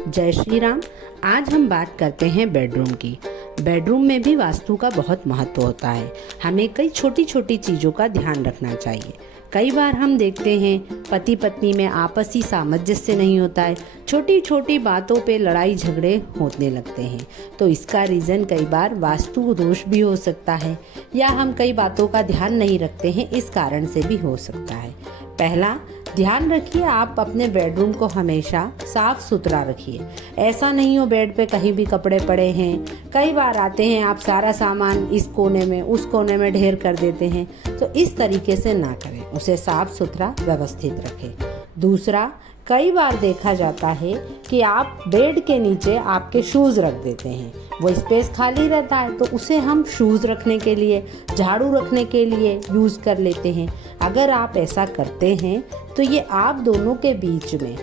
जय श्री राम। आज हम बात करते हैं बेडरूम की। बेडरूम में भी वास्तु का बहुत महत्व होता है। हमें कई छोटी छोटी चीज़ों का ध्यान रखना चाहिए। कई बार हम देखते हैं पति पत्नी में आपसी सामंजस्य नहीं होता है, छोटी छोटी बातों पे लड़ाई झगड़े होने लगते हैं। तो इसका रीज़न कई बार वास्तु दोष भी हो सकता है, या हम कई बातों का ध्यान नहीं रखते हैं, इस कारण से भी हो सकता है। पहला, ध्यान रखिए आप अपने बेडरूम को हमेशा साफ सुथरा रखिए। ऐसा नहीं हो बेड पे कहीं भी कपड़े पड़े हैं। कई बार आते हैं आप सारा सामान इस कोने में उस कोने में ढेर कर देते हैं, तो इस तरीके से ना करें, उसे साफ सुथरा व्यवस्थित रखें। दूसरा, कई बार देखा जाता है कि आप बेड के नीचे आपके शूज़ रख देते हैं, वो स्पेस खाली रहता है, तो उसे हम शूज़ रखने के लिए, झाड़ू रखने के लिए यूज़ कर लेते हैं। अगर आप ऐसा करते हैं तो ये आप दोनों के बीच में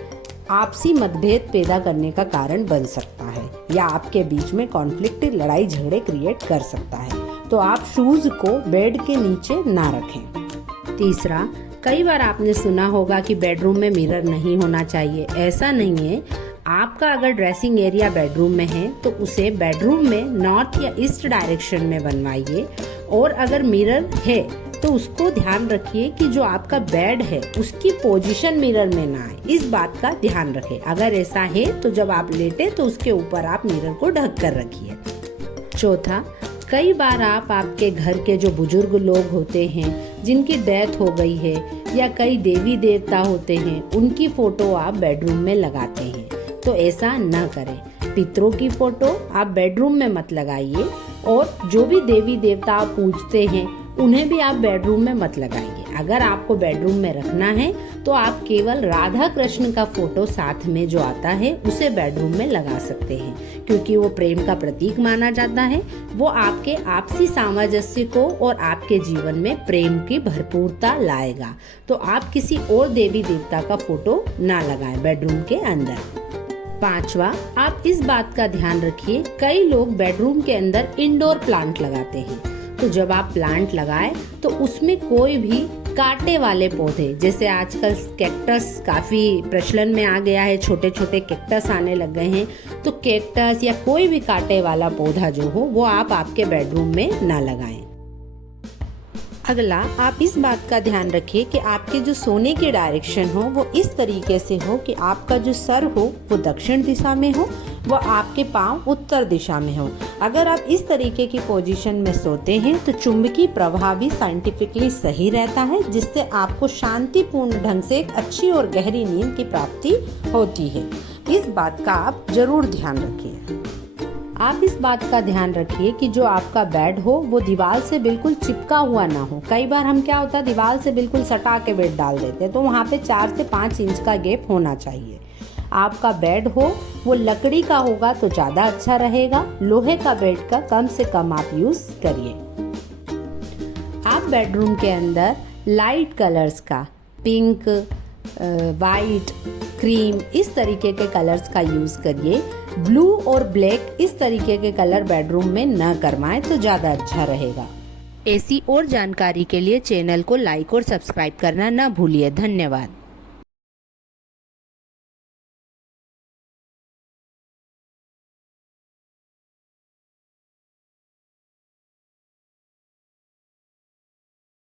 आपसी मतभेद पैदा करने का कारण बन सकता है, या आपके बीच में कॉन्फ्लिक्ट, लड़ाई झगड़े क्रिएट कर सकता है। तो आप शूज़ को बेड के नीचे ना रखें। तीसरा, कई बार आपने सुना होगा कि बेडरूम में मिरर नहीं होना चाहिए। ऐसा नहीं है। आपका अगर ड्रेसिंग एरिया बेडरूम में है तो उसे बेडरूम में नॉर्थ या ईस्ट डायरेक्शन में बनवाइए, और अगर मिरर है तो उसको ध्यान रखिए कि जो आपका बेड है उसकी पोजीशन मिरर में ना आए, इस बात का ध्यान रखें। अगर ऐसा है तो जब आप लेटे तो उसके ऊपर आप मिरर को ढक कर रखिए। चौथा, कई बार आप आपके घर के जो बुजुर्ग लोग होते हैं जिनकी डेथ हो गई है, या कई देवी देवता होते हैं, उनकी फोटो आप बेडरूम में लगाते हैं, तो ऐसा न करें। पितरों की फोटो आप बेडरूम में मत लगाइए, और जो भी देवी देवता आप पूजते हैं उन्हें भी आप बेडरूम में मत लगाइए। अगर आपको बेडरूम में रखना है तो आप केवल राधा कृष्ण का फोटो साथ में जो आता है उसे बेडरूम में लगा सकते हैं, क्योंकि वो प्रेम का प्रतीक माना जाता है। वो आपके आपसी सामंजस्य को और आपके जीवन में प्रेम की भरपूरता लाएगा। तो आप किसी और देवी देवता का फोटो ना लगाएं बेडरूम के अंदर। पांचवा, आप इस बात का ध्यान रखिए, कई लोग बेडरूम के अंदर इंडोर प्लांट लगाते हैं। तो जब आप प्लांट लगाएं तो उसमें कोई भी कांटे वाले पौधे, जैसे आजकल कैक्टस काफी प्रचलन में आ गया है, छोटे छोटे कैक्टस आने लग गए हैं, तो कैक्टस या कोई भी कांटे वाला पौधा जो हो वो आप आपके बेडरूम में ना लगाएं। अगला, आप इस बात का ध्यान रखिए कि आपके जो सोने की डायरेक्शन हो वो इस तरीके से हो कि आपका जो सर हो वो दक्षिण दिशा में हो, वो आपके पांव उत्तर दिशा में हो। अगर आप इस तरीके की पोजीशन में सोते हैं तो चुंबकीय प्रवाह भी साइंटिफिकली सही रहता है, जिससे आपको शांतिपूर्ण ढंग से एक अच्छी और गहरी नींद की प्राप्ति होती है। इस बात का आप जरूर ध्यान रखिए। आप इस बात का ध्यान रखिए कि जो आपका बेड हो वो दीवार से बिल्कुल चिपका हुआ ना हो। कई बार हम क्या होता है, दीवार से बिल्कुल सटा के बेड डाल देते हैं, तो वहाँ पे 4 से 5 इंच का गैप होना चाहिए। आपका बेड हो वो लकड़ी का होगा तो ज़्यादा अच्छा रहेगा। लोहे का बेड का कम से कम आप यूज़ करिए। आप बेडरूम के अंदर लाइट कलर्स का, पिंक, वाइट, क्रीम, इस तरीके के कलर्स का यूज़ करिए। ब्लू और ब्लैक इस तरीके के कलर बेडरूम में न करवाएं तो ज़्यादा अच्छा रहेगा। ऐसी और जानकारी के लिए चैनल को लाइक और सब्सक्राइब करना न भूलिए। धन्यवाद।